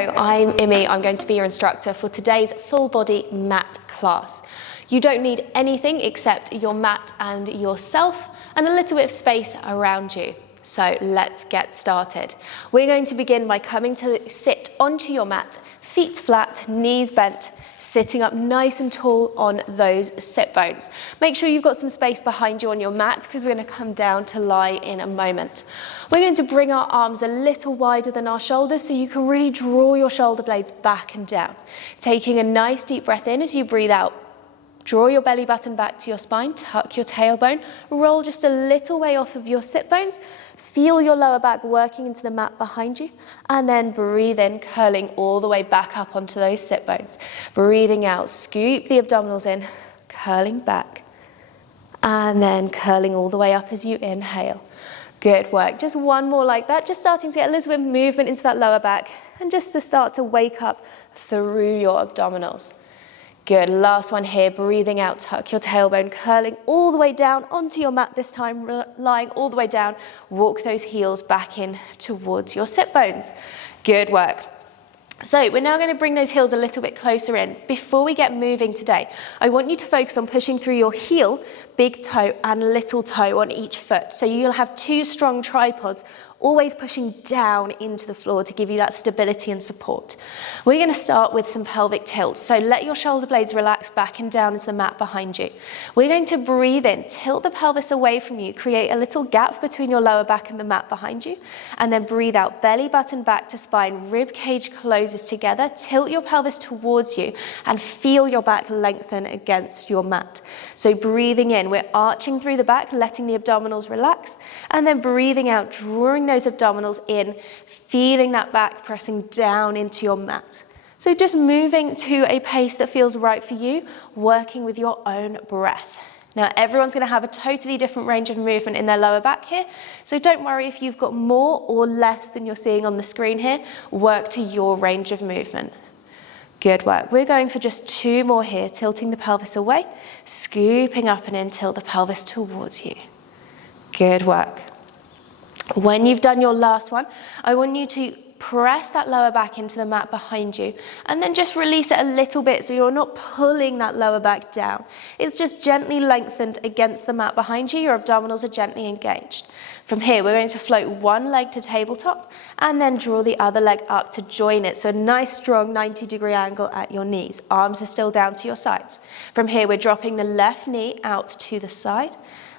Hello, I'm Imie. I'm going to be your instructor for today's full body mat class. You don't need anything except your mat and yourself and a little bit of space around you. So let's get started. We're going to begin by coming to sit onto your mat, feet flat, knees bent, sitting up nice and tall on those sit bones. Make sure you've got some space behind you on your mat because we're going to come down to lie in a moment. We're going to bring our arms a little wider than our shoulders so you can really draw your shoulder blades back and down. Taking a nice deep breath in as you breathe out. Draw your belly button back to your spine, tuck your tailbone, roll just a little way off of your sit bones, feel your lower back working into the mat behind you, and then breathe in, curling all the way back up onto those sit bones. Breathing out, scoop the abdominals in, curling back, and then curling all the way up as you inhale. Good work, just one more like that, just starting to get a little bit of movement into that lower back, and just to start to wake up through your abdominals. Good, last one here, breathing out, tuck your tailbone, curling all the way down onto your mat this time, lying all the way down, walk those heels back in towards your sit bones. Good work. So we're now going to bring those heels a little bit closer in. Before we get moving today, I want you to focus on pushing through your heel, big toe and little toe on each foot. So you'll have two strong tripods, always pushing down into the floor to give you that stability and support. We're going to start with some pelvic tilts. So let your shoulder blades relax back and down into the mat behind you. We're going to breathe in, tilt the pelvis away from you, create a little gap between your lower back and the mat behind you, and then breathe out, belly button back to spine, rib cage closes together, tilt your pelvis towards you, and feel your back lengthen against your mat. So breathing in, we're arching through the back, letting the abdominals relax, and then breathing out, drawing those abdominals in, feeling that back pressing down into your mat. So just moving to a pace that feels right for you, working with your own breath. Now everyone's going to have a totally different range of movement in their lower back here, so don't worry if you've got more or less than you're seeing on the screen here, work to your range of movement. Good work. We're going for just two more here, tilting the pelvis away, scooping up and in, tilt the pelvis towards you. Good work. When you've done your last one, I want you to press that lower back into the mat behind you and then just release it a little bit so you're not pulling that lower back down. It's just gently lengthened against the mat behind you. Your abdominals are gently engaged. From here, we're going to float one leg to tabletop and then draw the other leg up to join it. So a nice strong 90-degree angle at your knees. Arms are still down to your sides. From here, we're dropping the left knee out to the side.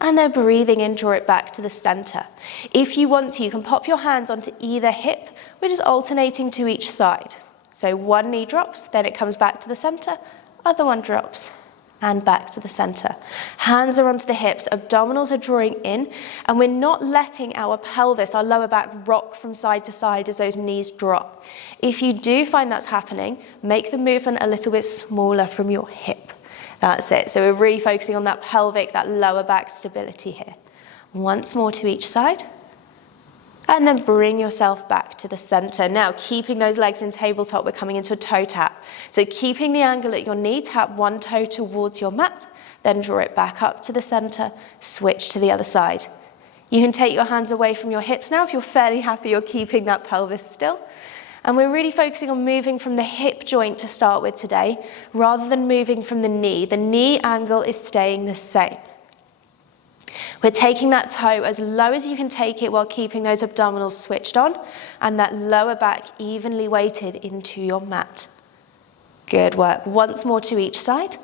And then breathing in, draw it back to the center. If you want to, you can pop your hands onto either hip. We're just alternating to each side. So one knee drops, then it comes back to the center, other one drops, and back to the center. Hands are onto the hips, abdominals are drawing in, and we're not letting our pelvis, our lower back, rock from side to side as those knees drop. If you do find that's happening, make the movement a little bit smaller from your hip. That's it. So we're really focusing on that pelvic, that lower back stability here. Once more to each side. And then bring yourself back to the center. Now, keeping those legs in tabletop, we're coming into a toe tap. So keeping the angle at your knee, tap one toe towards your mat, then draw it back up to the center, switch to the other side. You can take your hands away from your hips now if you're fairly happy you're keeping that pelvis still. And we're really focusing on moving from the hip joint to start with today, rather than moving from the knee. The knee angle is staying the same. We're taking that toe as low as you can take it while keeping those abdominals switched on and that lower back evenly weighted into your mat. Good work. Once more to each side.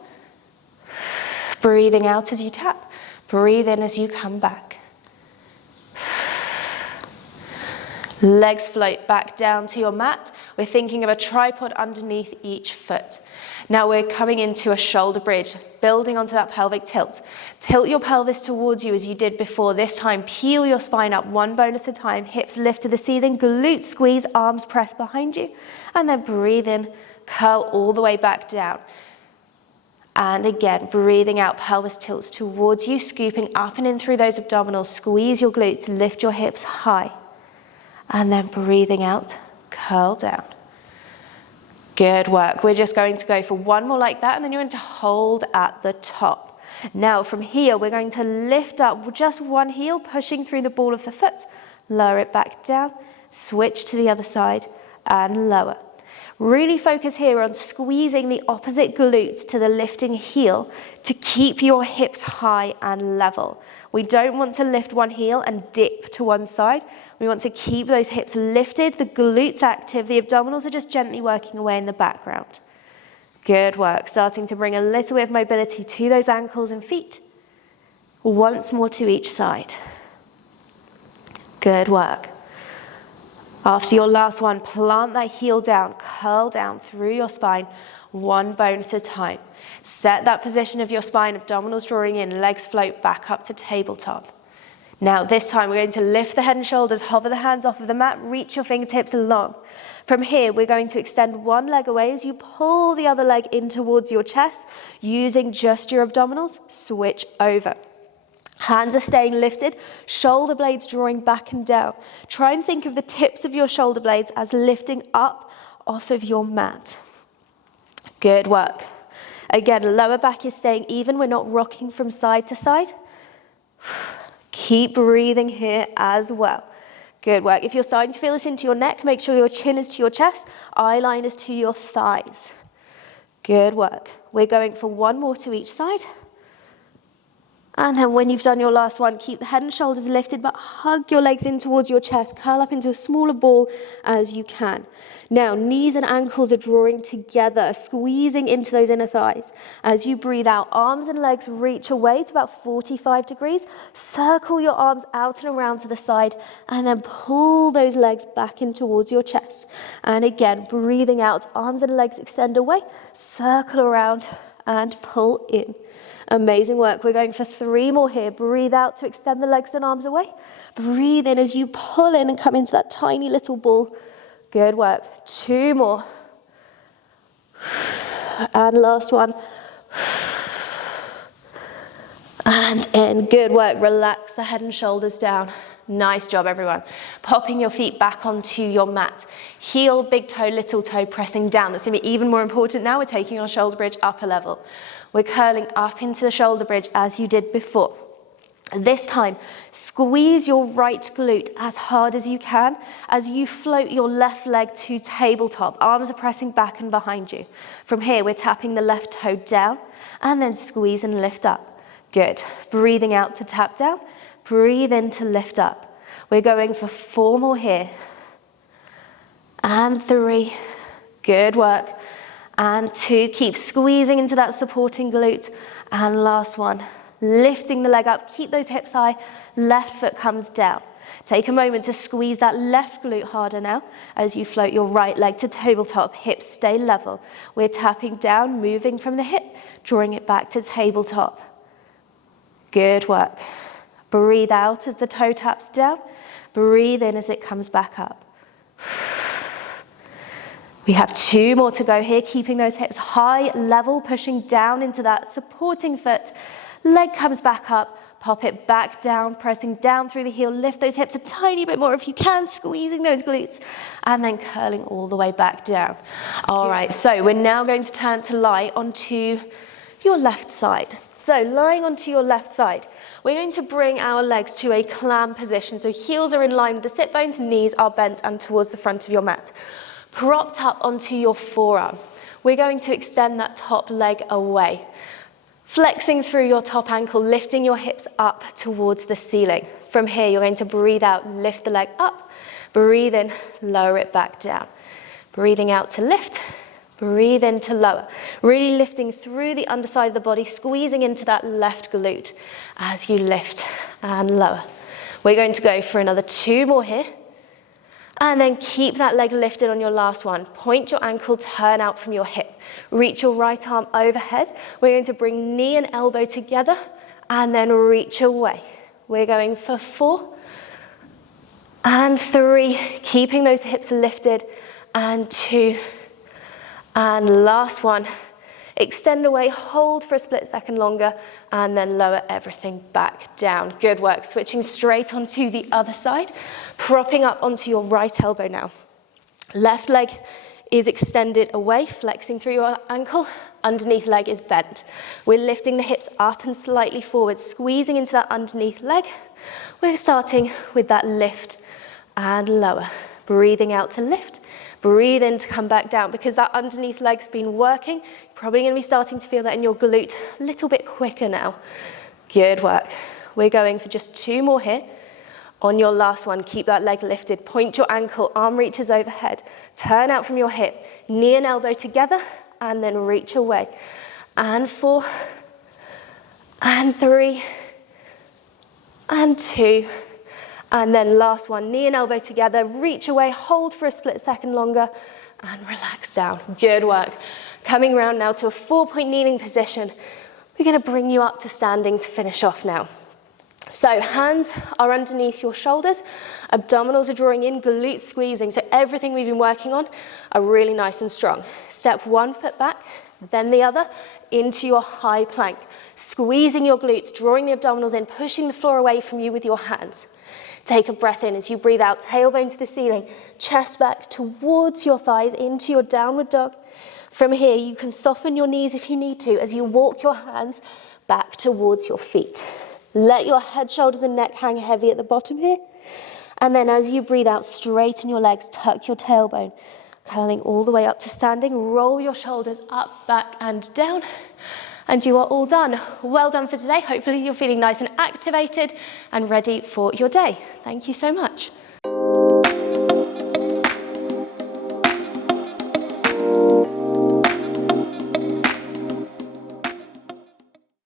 Breathing out as you tap. Breathe in as you come back. Legs float back down to your mat. We're thinking of a tripod underneath each foot. Now we're coming into a shoulder bridge, building onto that pelvic tilt. Tilt your pelvis towards you as you did before. This time, peel your spine up one bone at a time. Hips lift to the ceiling, glutes squeeze, arms press behind you. And then breathe in, curl all the way back down. And again, breathing out, pelvis tilts towards you, scooping up and in through those abdominals. Squeeze your glutes, lift your hips high. And then breathing out, curl down. Good work. We're just going to go for one more like that, and then you're going to hold at the top. Now from here, we're going to lift up just one heel, pushing through the ball of the foot, lower it back down, switch to the other side, and lower. Really focus here on squeezing the opposite glute to the lifting heel to keep your hips high and level. We don't want to lift one heel and dip to one side. We want to keep those hips lifted, the glutes active, the abdominals are just gently working away in the background. Good work. Starting to bring a little bit of mobility to those ankles and feet. Once more to each side. Good work. After your last one, plant that heel down, curl down through your spine, one bone at a time. Set that position of your spine, abdominals drawing in, legs float back up to tabletop. Now this time we're going to lift the head and shoulders, hover the hands off of the mat, reach your fingertips along. From here, we're going to extend one leg away as you pull the other leg in towards your chest, using just your abdominals, switch over. Hands are staying lifted, shoulder blades drawing back and down. Try and think of the tips of your shoulder blades as lifting up off of your mat. Good work. Again, lower back is staying even. We're not rocking from side to side. Keep breathing here as well. Good work. If you're starting to feel this into your neck, make sure your chin is to your chest, eye line is to your thighs. Good work. We're going for one more to each side. And then when you've done your last one, keep the head and shoulders lifted, but hug your legs in towards your chest. Curl up into a smaller ball as you can. Now, knees and ankles are drawing together, squeezing into those inner thighs. As you breathe out, arms and legs reach away to about 45 degrees. Circle your arms out and around to the side, and then pull those legs back in towards your chest. And again, breathing out, arms and legs extend away, circle around, and pull in. Amazing work. We're going for 3 more here. Breathe out to extend the legs and arms away. Breathe in as you pull in and come into that tiny little ball. Good work. 2 more. And last one. And in. Good work. Relax the head and shoulders down. Nice job, everyone. Popping your feet back onto your mat. Heel, big toe, little toe, pressing down. That's going to be even more important now. We're taking our shoulder bridge up a level. We're curling up into the shoulder bridge as you did before. This time, squeeze your right glute as hard as you can as you float your left leg to tabletop. Arms are pressing back and behind you. From here, we're tapping the left toe down and then squeeze and lift up. Good. Breathing out to tap down. Breathe in to lift up. We're going for 4 more here. And 3. Good work. And 2. Keep squeezing into that supporting glute. And last one. Lifting the leg up. Keep those hips high. Left foot comes down. Take a moment to squeeze that left glute harder now as you float your right leg to tabletop. Hips stay level. We're tapping down, moving from the hip, drawing it back to tabletop. Good work. Breathe out as the toe taps down. Breathe in as it comes back up. We have 2 more to go here, keeping those hips high, level, pushing down into that supporting foot. Leg comes back up, pop it back down, pressing down through the heel. Lift those hips a tiny bit more if you can, squeezing those glutes, and then curling all the way back down. All right, so we're now going to turn to lie onto your left side. So lying onto your left side, we're going to bring our legs to a clam position. So heels are in line with the sit bones, knees are bent and towards the front of your mat. Propped up onto your forearm, we're going to extend that top leg away. Flexing through your top ankle, lifting your hips up towards the ceiling. From here, you're going to breathe out, lift the leg up. Breathe in, lower it back down. Breathing out to lift. Breathe in to lower. Really lifting through the underside of the body, squeezing into that left glute as you lift and lower. We're going to go for another 2 more here. And then keep that leg lifted on your last one. Point your ankle, turn out from your hip. Reach your right arm overhead. We're going to bring knee and elbow together and then reach away. We're going for 4 and 3, keeping those hips lifted, and 2, and last one. Extend away, hold for a split second longer, and then lower everything back down. Good work. Switching straight onto the other side, propping up onto your right elbow now. Left leg is extended away, flexing through your ankle. Underneath leg is bent. We're lifting the hips up and slightly forward, squeezing into that underneath leg. We're starting with that lift and lower. Breathing out to lift. Breathe in to come back down. Because that underneath leg's been working, you're probably going to be starting to feel that in your glute a little bit quicker now. Good work. We're going for just 2 more here. On your last one, keep that leg lifted. Point your ankle, arm reaches overhead. Turn out from your hip, knee and elbow together, and then reach away. And 4, and 3, and 2, and then last one, knee and elbow together, reach away, hold for a split second longer, and relax down. Good work. Coming around now to a 4-point kneeling position. We're going to bring you up to standing to finish off now. So hands are underneath your shoulders, abdominals are drawing in, glutes squeezing, so everything we've been working on are really nice and strong. Step 1 foot back, then the other, into your high plank. Squeezing your glutes, drawing the abdominals in, pushing the floor away from you with your hands. Take a breath in as you breathe out, tailbone to the ceiling, chest back towards your thighs, into your downward dog. From here, you can soften your knees if you need to as you walk your hands back towards your feet. Let your head, shoulders, and neck hang heavy at the bottom here. And then as you breathe out, straighten your legs, tuck your tailbone, curling all the way up to standing. Roll your shoulders up, back, and down. And you are all done. Well done for today. Hopefully you're feeling nice and activated and ready for your day. Thank you so much.